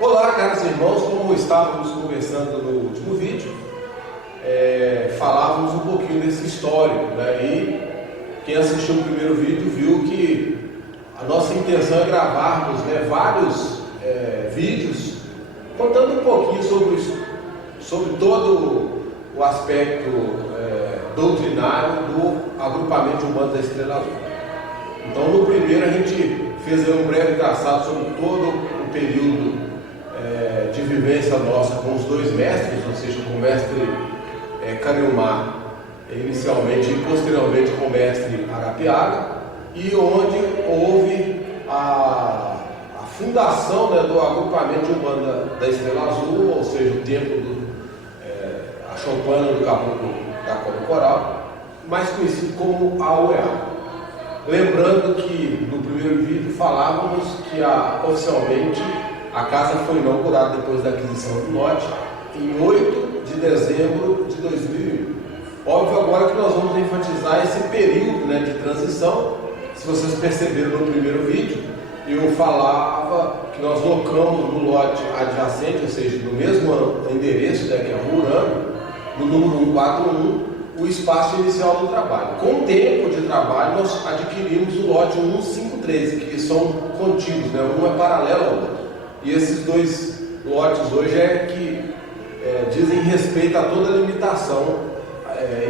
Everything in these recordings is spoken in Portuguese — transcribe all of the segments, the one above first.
Olá, caros irmãos, como estávamos conversando no último vídeo, falávamos um pouquinho desse histórico, né? E quem assistiu o primeiro vídeo viu que a nossa intenção é gravarmos, né, vários vídeos contando um pouquinho sobre todo o aspecto doutrinário do agrupamento de Umbanda da Estrela Azul. Então, no primeiro a gente fez um breve traçado sobre todo o período de vivência nossa com os dois mestres, ou seja, com o mestre Caniumá inicialmente e posteriormente com o mestre Arapiaga, e onde houve a fundação, né, do agrupamento de Umbanda da Estrela Azul, ou seja, o templo a choupana do caboclo da Cobra Coral, mais conhecido como Aueá. Lembrando que no primeiro vídeo falávamos que oficialmente a casa foi inaugurada depois da aquisição do lote em 8 de dezembro de 2001. Óbvio agora que nós vamos enfatizar esse período, né, de transição. Se vocês perceberam no primeiro vídeo, eu falava que nós locamos no lote adjacente, ou seja, no mesmo endereço, né, que é a Rua Urano, no número 141, o espaço inicial do trabalho. Com o tempo de trabalho, nós adquirimos o lote 153, que são contíguos, né? Um é paralelo ao outro. E esses dois lotes hoje dizem respeito a toda a limitação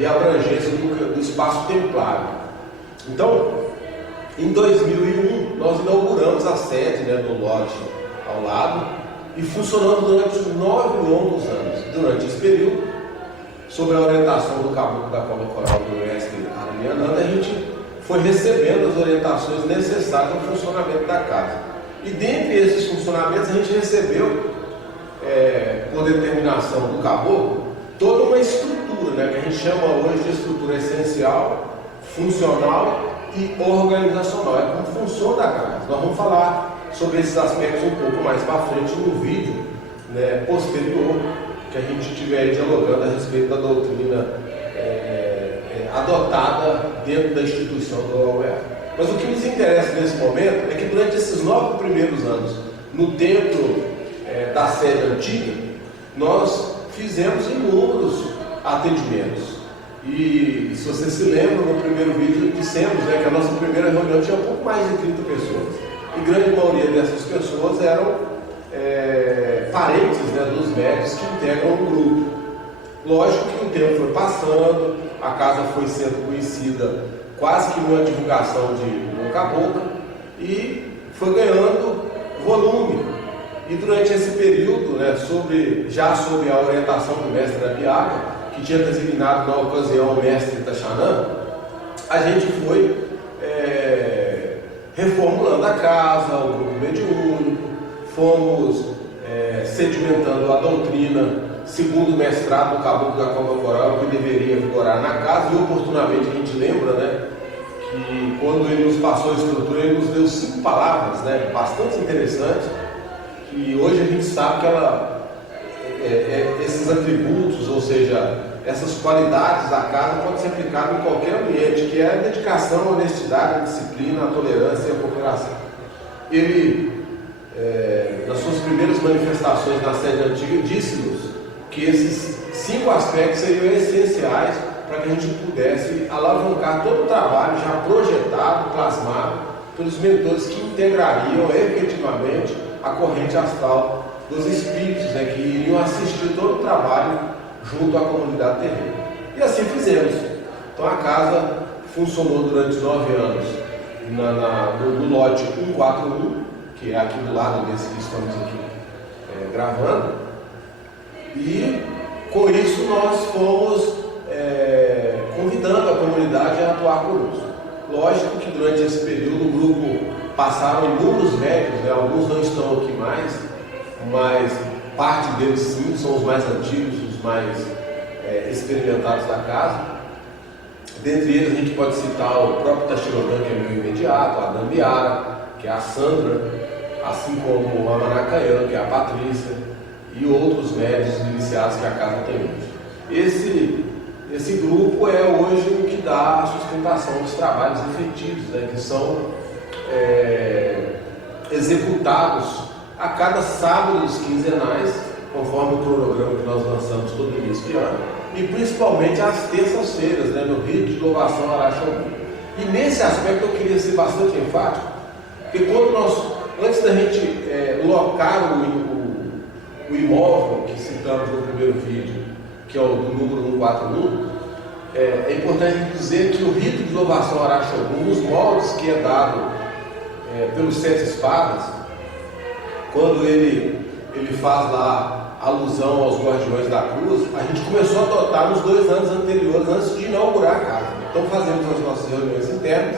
e abrangência do espaço templário. Então, em 2001, nós inauguramos a sede, né, do lote ao lado e funcionamos durante 9 longos anos. Durante esse período, sob a orientação do caboclo da Cobra Coral, do mestre Aramiananda, a gente foi recebendo as orientações necessárias ao funcionamento da casa. E dentre esses funcionamentos, a gente recebeu, por determinação do caboclo, toda uma estrutura, né, que a gente chama hoje de estrutura essencial, funcional e organizacional. É como funciona a casa. Nós vamos falar sobre esses aspectos um pouco mais para frente no vídeo, né, posterior, que a gente estiver dialogando a respeito da doutrina adotada dentro da instituição do Aueá. Mas o que nos interessa nesse momento é que durante esses 9 primeiros anos, no templo da sede antiga, nós fizemos inúmeros atendimentos. E se você se lembra, no primeiro vídeo dissemos, né, que a nossa primeira reunião tinha um pouco mais de 30 pessoas. E grande maioria dessas pessoas eram parentes, né, dos médicos que integram o grupo. Lógico que o tempo foi passando, a casa foi sendo conhecida quase que numa divulgação de boca a boca e foi ganhando volume. E durante esse período, né, já sob a orientação do mestre Arapiaga, que tinha designado na ocasião o mestre Taxanã, a gente foi reformulando a casa, o grupo mediúnico, fomos sedimentando a doutrina segundo o mestrado do caboclo da Cobra Coral, que deveria vigorar na casa. E oportunamente a gente lembra, né, que quando ele nos passou a estrutura, ele nos deu 5 palavras, né, bastante interessantes, que hoje a gente sabe que esses atributos, ou seja, essas qualidades da casa podem ser aplicadas em qualquer ambiente, que é a dedicação, a honestidade, a disciplina, a tolerância e a cooperação. Ele, nas suas primeiras manifestações na sede antiga, disse-nos que esses 5 aspectos seriam essenciais para que a gente pudesse alavancar todo o trabalho já projetado, plasmado pelos mentores que integrariam efetivamente a corrente astral dos espíritos, né, que iriam assistir todo o trabalho junto à comunidade terrena. E assim fizemos. Então a casa funcionou durante 9 anos no lote 141, que é aqui do lado desse que estamos aqui gravando. E com isso nós fomos convidando a comunidade a atuar conosco. Lógico que durante esse período o grupo passaram inúmeros médicos, né? Alguns não estão aqui mais, mas parte deles sim, são os mais antigos, os mais experimentados da casa. Dentre eles a gente pode citar o próprio Tachirodã, que é meu imediato, a Dambiara, que é a Sandra, assim como a Manacaã, que é a Patrícia, e outros médios iniciados que a casa tem hoje. Esse grupo é hoje o que dá a sustentação dos trabalhos efetivos, né, que são executados a cada sábados quinzenais, conforme o cronograma que nós lançamos todo início de ano, e principalmente às terças-feiras, né, no rito de louvação Araxá Ogum. E nesse aspecto eu queria ser bastante enfático, porque quando nós, antes da gente locar o imóvel que citamos no primeiro vídeo, que é o do número 141, é importante dizer que o rito de louvação Araxá Ogum, nos moldes que é dado pelos Sete Espadas, quando ele faz lá alusão aos guardiões da cruz, a gente começou a adotar nos 2 anos anteriores, antes de inaugurar a casa. Então fazemos as nossas reuniões internas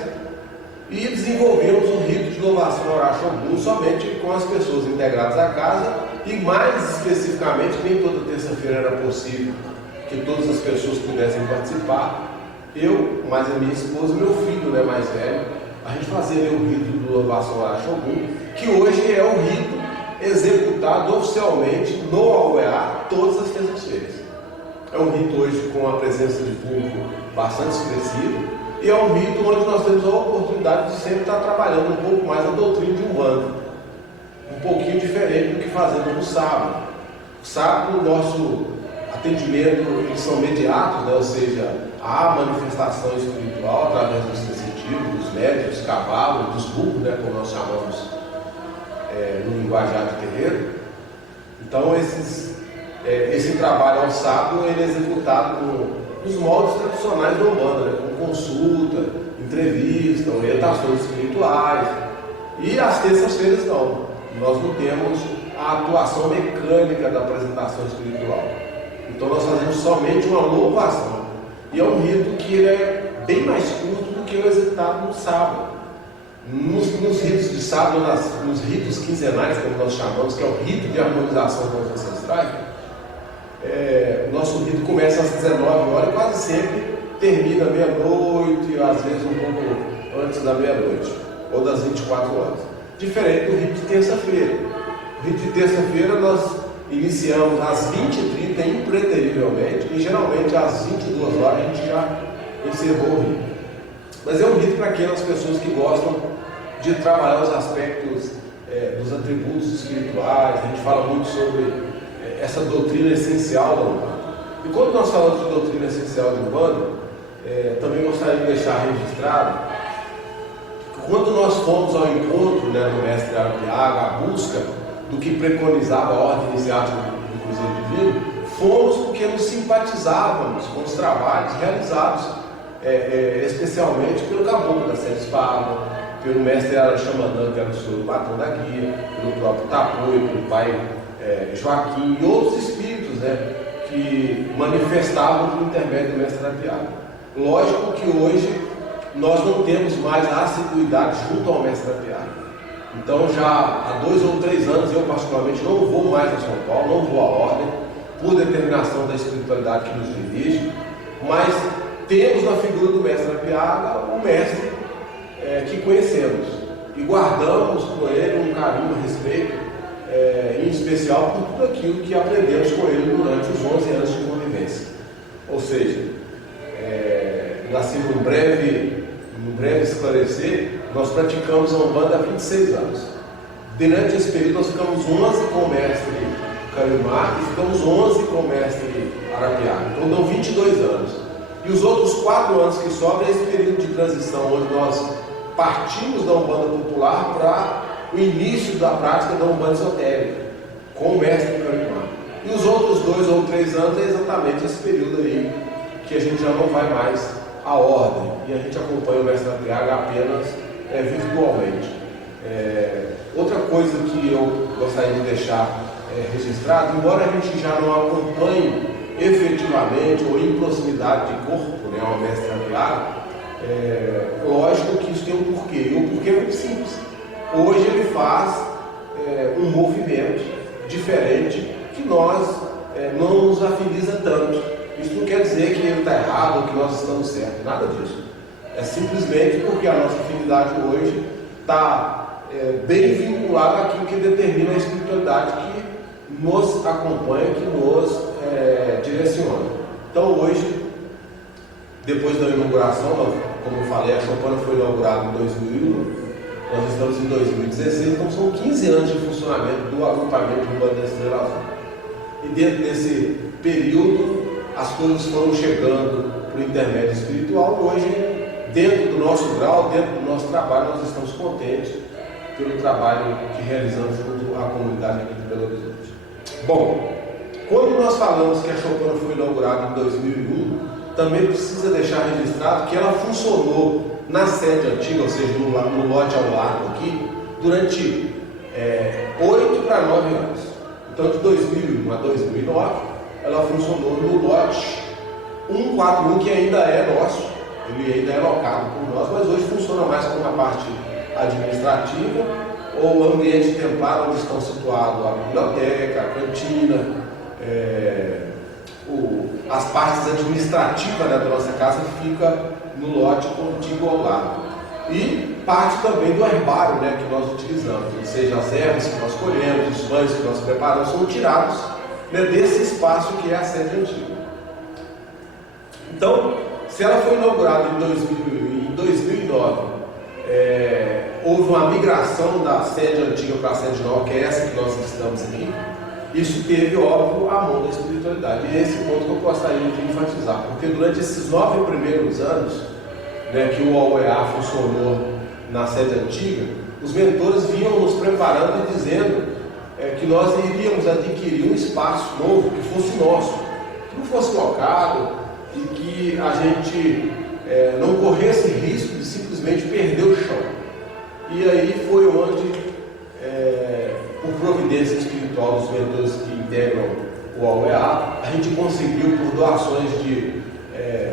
e desenvolvemos o rito de louvação Araxá Ogum somente com as pessoas integradas à casa, e mais especificamente, nem toda terça-feira era possível que todas as pessoas pudessem participar. Eu, mais a minha esposa e meu filho, né, mais velho, a gente fazia o rito de louvação Araxá Ogum, que hoje é o rito executado oficialmente no Aueá todas as terças-feiras. É um rito hoje com a presença de público bastante expressiva, e é um rito onde nós temos a oportunidade de sempre estar trabalhando um pouco mais a doutrina de Umbanda, um pouquinho diferente do que fazemos no sábado. O sábado, o nosso atendimento, eles são imediatos, né? Ou seja, há manifestação espiritual através dos sensitivos, dos médios, dos cavalos, dos burros, né? Como nós chamamos no linguajar de terreiro. Então esse trabalho ao sábado ele é executado nos moldes tradicionais da Umbanda, né? Com consulta, entrevista, orientações espirituais. E às terças-feiras não, nós não temos a atuação mecânica da apresentação espiritual. Então nós fazemos somente uma louvação, e é um rito que ele é bem mais curto do que o executado no sábado. Nos ritos de sábado, nos ritos quinzenais, como nós chamamos, que é o rito de harmonização com os ancestrais, nosso rito começa às 19 horas e quase sempre termina à meia-noite, às vezes um pouco antes da meia-noite, ou das 24 horas. Diferente do rito de terça-feira. O rito de terça-feira nós iniciamos às 20h30 impreterivelmente, e geralmente às 22 horas a gente já encerrou o rito. Mas é um rito para aquelas pessoas que gostam de trabalhar os aspectos dos atributos espirituais. A gente fala muito sobre essa doutrina essencial da Umbanda. E quando nós falamos de doutrina essencial da Umbanda, também gostaria de deixar registrado que quando nós fomos ao encontro, né, do mestre Arapiaga, à busca do que preconizava a ordem iniciática do Cruzeiro Divino, fomos porque nos simpatizávamos com os trabalhos realizados especialmente pelo caboclo da Sete Espadas, pelo mestre Araxamanã, que era o senhor do Batão da Guia, pelo próprio Tapuia, pelo pai Joaquim e outros espíritos, né, que manifestavam por intermédio do mestre Arapiaga. Lógico que hoje nós não temos mais a assiduidade junto ao mestre Arapiaga. Então já há 2 ou 3 anos eu particularmente não vou mais a São Paulo, não vou à ordem, por determinação da espiritualidade que nos dirige, mas temos na figura do mestre Arapiaga o mestre que conhecemos e guardamos por ele um carinho, um respeito, em especial por tudo aquilo que aprendemos com ele durante os 11 anos de convivência. Ou seja, assim, num breve esclarecer, nós praticamos a Umbanda há 26 anos. Durante esse período nós ficamos 11 com o mestre Carimar e ficamos 11 com o mestre Arapiaga. Então dão 22 anos. E os outros 4 anos que sobram é esse período de transição, onde nós partimos da Umbanda popular para o início da prática da Umbanda esotérica, com o mestre Carimar. E os outros 2 ou 3 anos é exatamente esse período aí, que a gente já não vai mais à ordem, e a gente acompanha o mestre Arapiaga apenas virtualmente. Outra coisa que eu gostaria de deixar registrado, embora a gente já não acompanhe efetivamente ou em proximidade de corpo, né, ao mestre Arapiaga, lógico que isso tem um porquê, e o porquê é muito simples. Hoje ele faz um movimento diferente que nós não nos afiniza tanto. Isso não quer dizer que ele está errado ou que nós estamos certos, nada disso. É simplesmente porque a nossa afinidade hoje está bem vinculada àquilo que determina a espiritualidade que nos acompanha, que nos direciona. Então hoje, depois da inauguração, como eu falei, a Choupana foi inaugurada em 2001, Nós estamos em 2016, então são 15 anos de funcionamento do agrupamento urbano da Estrela Azul. E dentro desse período, as coisas foram chegando para o intermédio espiritual. Hoje, dentro do nosso grau, dentro do nosso trabalho, nós estamos contentes pelo trabalho que realizamos junto à comunidade aqui de Belo Horizonte. Bom, quando nós falamos que a Choupana foi inaugurada em 2001, também precisa deixar registrado que ela funcionou na sede antiga, ou seja, no lote ao lado aqui, durante 8 para 9 anos. Então, de 2001 a 2009, ela funcionou no lote 141, que ainda é nosso, ele ainda é locado por nós, mas hoje funciona mais como uma parte administrativa ou ambiente templário, onde estão situados a biblioteca, a cantina, as partes administrativas, né, da nossa casa fica no lote contíguo ao lado. E parte também do herbário, né, que nós utilizamos, ou seja, as ervas que nós colhemos, os banhos que nós preparamos, são tirados, né, desse espaço que é a sede antiga. Então, se ela foi inaugurada em 2009, houve uma migração da sede antiga para a sede nova, que é essa que nós estamos aqui. Isso teve, óbvio, a mão da espiritualidade. E é esse ponto que eu gostaria de enfatizar, porque durante esses 9 primeiros anos, né, que o OEA funcionou na sede antiga, os mentores vinham nos preparando e dizendo que nós iríamos adquirir um espaço novo que fosse nosso, que não fosse locado e que a gente não corresse risco de simplesmente perder o chão. E aí foi onde, por providência espiritual dos mentores que integram o OEA, a gente conseguiu, por doações de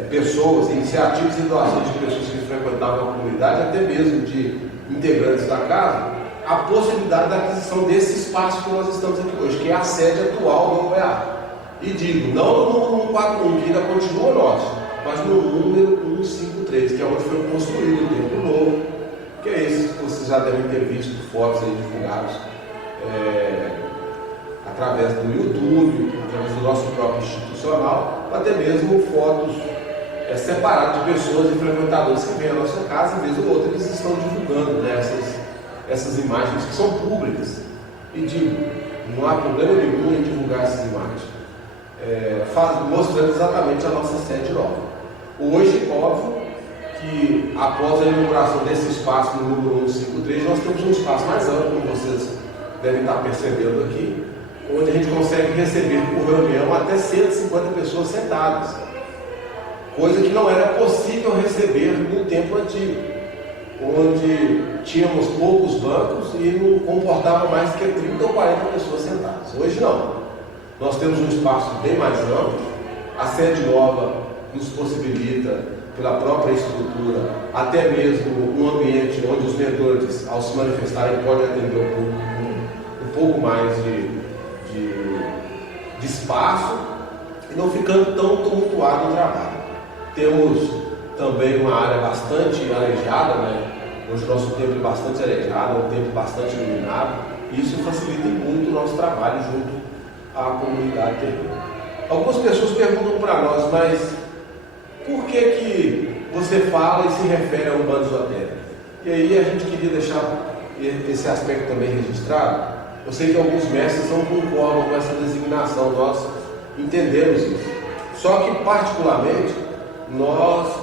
pessoas, iniciativas e doações de pessoas que frequentavam a comunidade, até mesmo de integrantes da casa, a possibilidade da aquisição desse espaço que nós estamos aqui hoje, que é a sede atual do OEA. E digo, não no número 141, que ainda continua nosso, mas no número 153, que é onde foi construído o Templo Novo, que é esse que vocês já devem ter visto fotos aí divulgados através do YouTube, através do nosso próprio institucional, até mesmo fotos separadas de pessoas e frequentadores que vêm à nossa casa, e vez ou outra eles estão divulgando, né, essas imagens que são públicas. E digo, não há problema nenhum em divulgar essas imagens, mostrando exatamente a nossa sede nova. Hoje, óbvio, que após a inauguração desse espaço no número 153, nós temos um espaço mais amplo, como vocês devem estar percebendo aqui, onde a gente consegue receber por reunião até 150 pessoas sentadas, coisa que não era possível receber no tempo antigo, onde tínhamos poucos bancos e não comportava mais que 30 ou 40 pessoas sentadas. Hoje não, nós temos um espaço bem mais amplo, a sede nova nos possibilita, pela própria estrutura, até mesmo um ambiente onde os mentores, ao se manifestarem, podem atender um pouco mais de espaço e não ficando tão tumultuado o trabalho. Temos também uma área bastante arejada, né? Hoje o nosso templo é bastante arejado, é um templo bastante iluminado, e isso facilita muito o nosso trabalho junto à comunidade terrena. Algumas pessoas perguntam para nós, mas por que você fala e se refere a umbanda esotérica? E aí a gente queria deixar esse aspecto também registrado. Eu sei que alguns mestres não concordam com essa designação, nós entendemos isso. Só que, particularmente, nós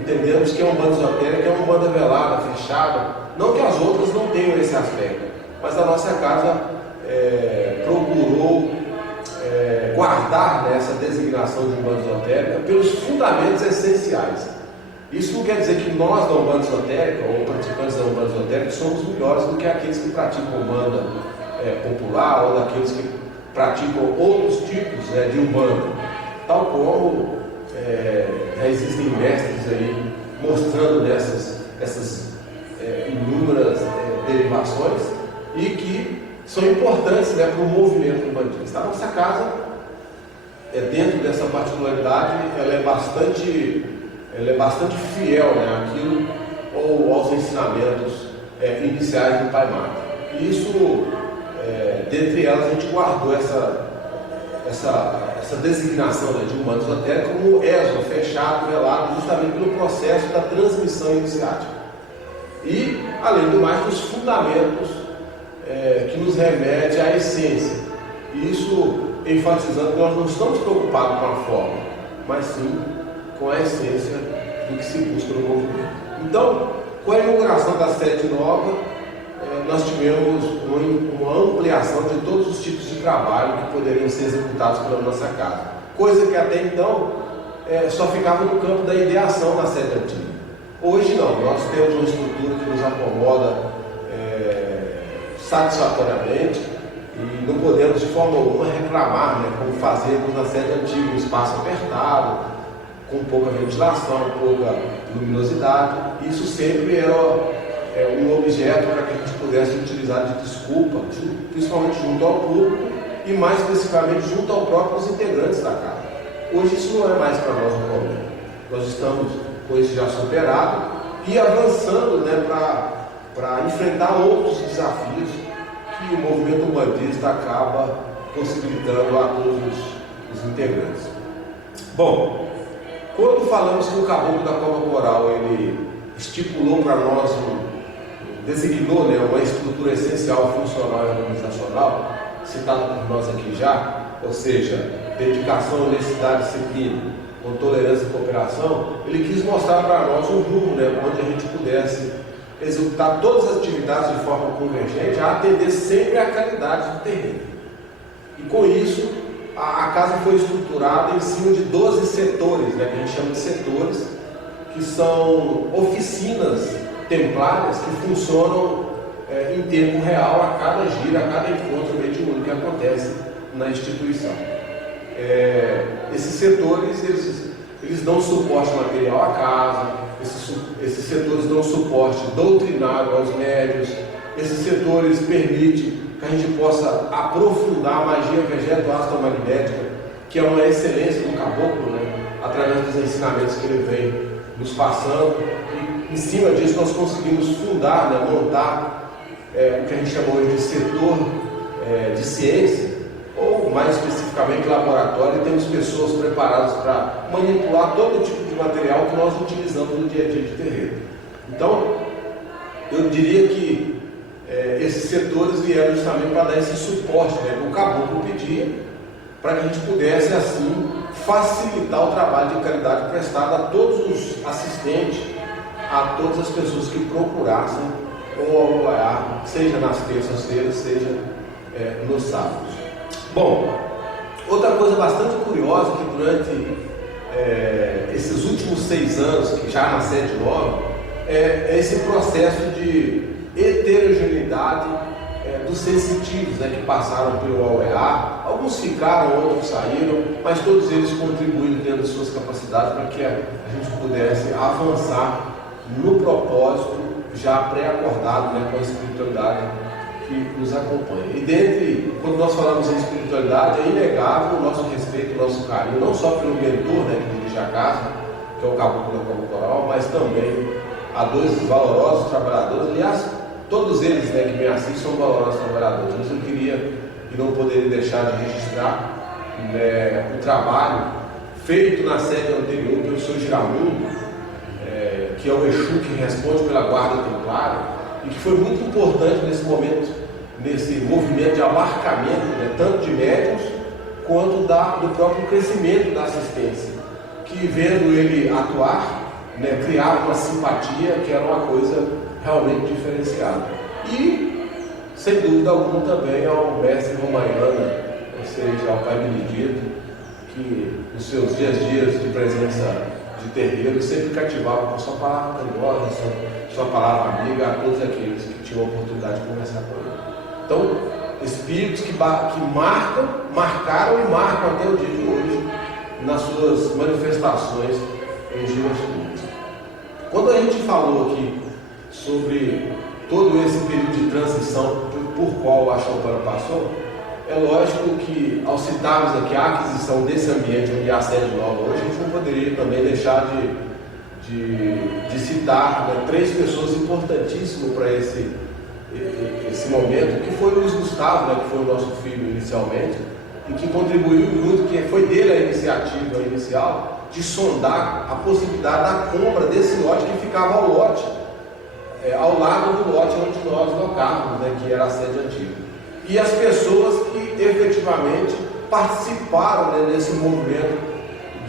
entendemos que a umbanda esotérica é uma umbanda velada, fechada. Não que as outras não tenham esse aspecto, mas a nossa casa procurou guardar, né, essa designação de umbanda esotérica pelos fundamentos essenciais. Isso não quer dizer que nós da umbanda esotérica ou praticantes da umbanda esotérica somos melhores do que aqueles que praticam umbanda popular ou daqueles que praticam outros tipos de umbanda, tal como já existem mestres aí mostrando essas inúmeras derivações e que são importantes, né, para o movimento umbandista. A nossa casa, dentro dessa particularidade, ela é bastante fiel, né, àquilo ou aos ensinamentos iniciais do Pai Mata. E isso, dentre elas, a gente guardou essa designação, né, de umbanda esotérica como ESO, fechado, velado, justamente pelo processo da transmissão iniciática. E, além do mais, dos fundamentos que nos remete à essência. E isso enfatizando que nós não estamos preocupados com a forma, mas sim com a essência do que se busca no movimento. Então, com a inauguração da sede nova, nós tivemos uma ampliação de todos os tipos de trabalho que poderiam ser executados pela nossa casa, coisa que até então só ficava no campo da ideação da sede antiga. Hoje não, nós temos uma estrutura que nos acomoda satisfatoriamente e não podemos de forma alguma reclamar, como fazíamos na sede antiga, um espaço apertado, com pouca ventilação, pouca luminosidade. Isso sempre era um objeto para que a gente pudesse utilizar de desculpa, principalmente junto ao público e mais especificamente junto aos próprios integrantes da casa. Hoje isso não é mais para nós um problema. Nós estamos com isso já superado e avançando para enfrentar outros desafios que o movimento umbandista acaba possibilitando a todos os integrantes. Bom, quando falamos que o caboclo da cova coral ele estipulou para nós, designou uma estrutura essencial, funcional e organizacional, citada por nós aqui já, ou seja, dedicação, honestidade, disciplina, com tolerância e cooperação, ele quis mostrar para nós um rumo, onde a gente pudesse executar todas as atividades de forma convergente, a atender sempre à qualidade do terreno. E com isso, a casa foi estruturada em cima de 12 setores, que a gente chama de setores, que são oficinas templárias que funcionam em tempo real a cada gira, a cada encontro mediúnico que acontece na instituição. Esses setores, eles dão suporte material à casa, esses setores dão suporte doutrinário aos médios, esses setores permitem que a gente possa aprofundar a magia vegeto-astromagnética, que é uma excelência do caboclo, através dos ensinamentos que ele vem nos passando. E em cima disso nós conseguimos fundar, montar o que a gente chama hoje de setor de ciência, ou mais especificamente laboratório, e temos pessoas preparadas para manipular todo tipo de material que nós utilizamos no dia a dia de terreiro. Então, eu diria que esses setores vieram justamente para dar esse suporte que o caboclo pedia, para que a gente pudesse assim facilitar o trabalho de caridade prestado a todos os assistentes, a todas as pessoas que procurassem ou apoiar, seja nas terças-feiras, seja nos sábados. Bom, outra coisa bastante curiosa que durante esses últimos 6 anos, que já na sede nova, é esse processo de heterogeneidade dos sensitivos que passaram pelo AUEA. Alguns ficaram, outros saíram, mas todos eles contribuíram dentro de suas capacidades para que a gente pudesse avançar no propósito já pré-acordado com a espiritualidade que nos acompanha. E quando nós falamos em espiritualidade, é inegável o nosso respeito, o nosso carinho, não só pelo mentor que dirige a casa, que é o caboclo da cova coral, mas também a 2 valorosos trabalhadores. Aliás, todos eles que me assistem são valorosos trabalhadores, mas eu queria e não poderia deixar de registrar o trabalho feito na sede anterior pelo Sr. Giramundo, que é o Exu que responde pela guarda templária, e que foi muito importante nesse momento, nesse movimento de abarcamento, tanto de médiuns quanto do próprio crescimento da assistência, que vendo ele atuar, criava uma simpatia que era uma coisa realmente diferenciada. E, sem dúvida alguma, também ao mestre Ramayana, ou seja, ao Pai Benedito, que nos seus dias de presença de terreiro sempre cativava com sua palavra carinhosa, sua palavra amiga a todos aqueles que tinham a oportunidade de conversar com ele. Então, espíritos que marcaram e marcam até o dia de hoje nas suas manifestações em giras públicas. Quando a gente falou aqui sobre todo esse período de transição por qual a Choupana passou, é lógico que, ao citarmos aqui a aquisição desse ambiente onde há a sede nova hoje, a gente não poderia também deixar de citar 3 pessoas importantíssimas para esse momento, que foi o Luiz Gustavo, que foi o nosso filho inicialmente, e que contribuiu muito, que foi dele a iniciativa inicial de sondar a possibilidade da compra desse lote que ficava ao lote ao lado do lote onde nós locávamos, né, que era a sede antiga. E as pessoas que efetivamente participaram, né, desse movimento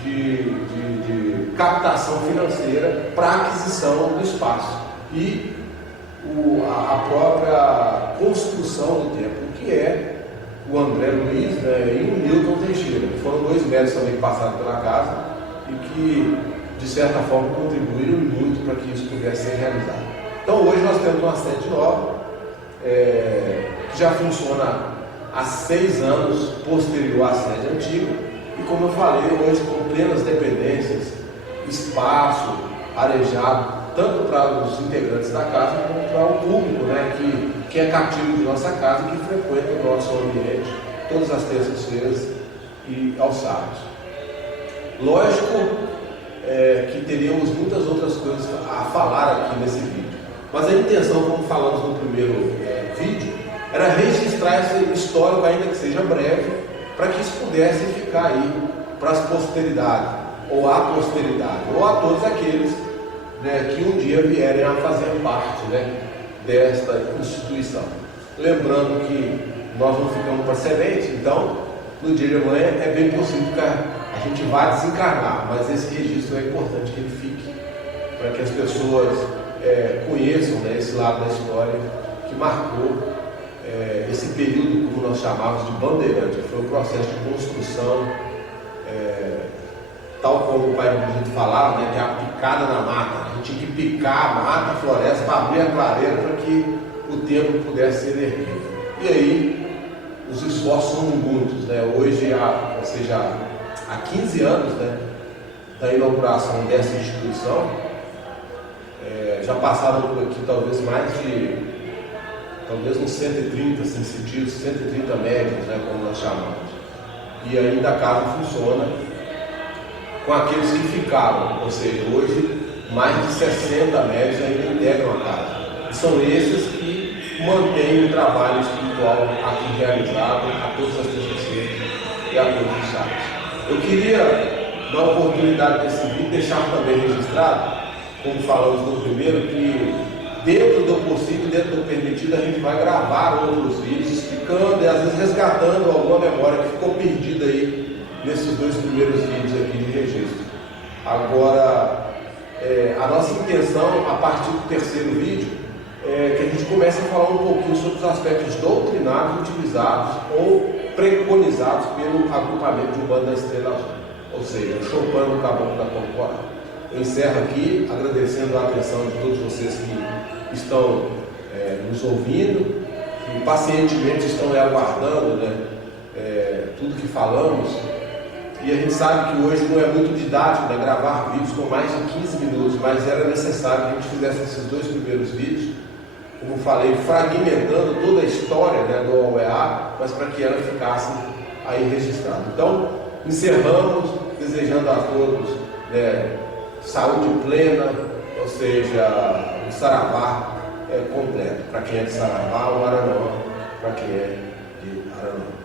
de captação financeira para a aquisição do espaço e a própria construção do templo, que é o André Luiz, né, e o Milton Teixeira, que foram dois médicos também que passaram pela casa e que, de certa forma, contribuíram muito para que isso pudesse ser realizado. Então, hoje nós temos uma sede nova, que já funciona há 6 anos, posterior à sede antiga, e como eu falei, hoje com plenas dependências, espaço arejado, tanto para os integrantes da casa, como para o público, né, que é cativo de nossa casa, que frequenta o nosso ambiente todas as terças-feiras e aos sábados. Lógico que teríamos muitas outras coisas a falar aqui nesse vídeo, mas a intenção, como falamos no primeiro vídeo, era registrar esse histórico, ainda que seja breve, para que isso pudesse ficar aí para as posteridades, ou à posteridade, ou a todos aqueles, né, que um dia vierem a fazer parte, né, desta instituição. Lembrando que nós não ficamos para semente, então no dia de amanhã é bem possível que a gente vá desencarnar, mas esse registro é importante que ele fique, para que as pessoas conheçam, né, esse lado da história que marcou esse período, como nós chamávamos de bandeirante, que foi um processo de construção, tal como o pai do Brigitte falava, né, que é a picada na mata. A gente tinha que picar a mata, a floresta, para abrir a clareira para que o templo pudesse ser erguido. E aí, os esforços são muitos, né? Hoje, ou seja, há 15 anos, né, da inauguração dessa instituição, já passaram por aqui talvez uns 130, assim, sentidos, 130 médios, né, como nós chamamos. E ainda a casa funciona com aqueles que ficaram, ou seja, hoje mais de 60 médios ainda integram a casa. E são esses que mantêm o trabalho espiritual aqui realizado a todas as terças-feiras e a todos os sábados. Eu queria, na oportunidade desse vídeo, deixar também registrado, como falamos no primeiro, que dentro do possível, dentro do permitido, a gente vai gravar outros vídeos explicando e às vezes resgatando alguma memória que ficou perdida aí nesses 2 primeiros vídeos aqui de registro. Agora, a nossa intenção, a partir do terceiro vídeo, é que a gente comece a falar um pouquinho sobre os aspectos doutrinários utilizados ou preconizados pelo agrupamento de Umbanda da Estrela Azul, ou seja, o Chopin no Caboclo da Temporada. Eu encerro aqui agradecendo a atenção de todos vocês que estão nos ouvindo, que pacientemente estão aguardando, né, tudo que falamos. E a gente sabe que hoje não é muito didático, né, gravar vídeos com mais de 15 minutos, mas era necessário que a gente fizesse esses 2 primeiros vídeos, como falei, fragmentando toda a história, né, do OEA, mas para que ela ficasse aí registrada. Então, encerramos desejando a todos, né, saúde plena, ou seja, o Saravá completo, para quem é de Saravá, o Aranã, para quem é de Aranã.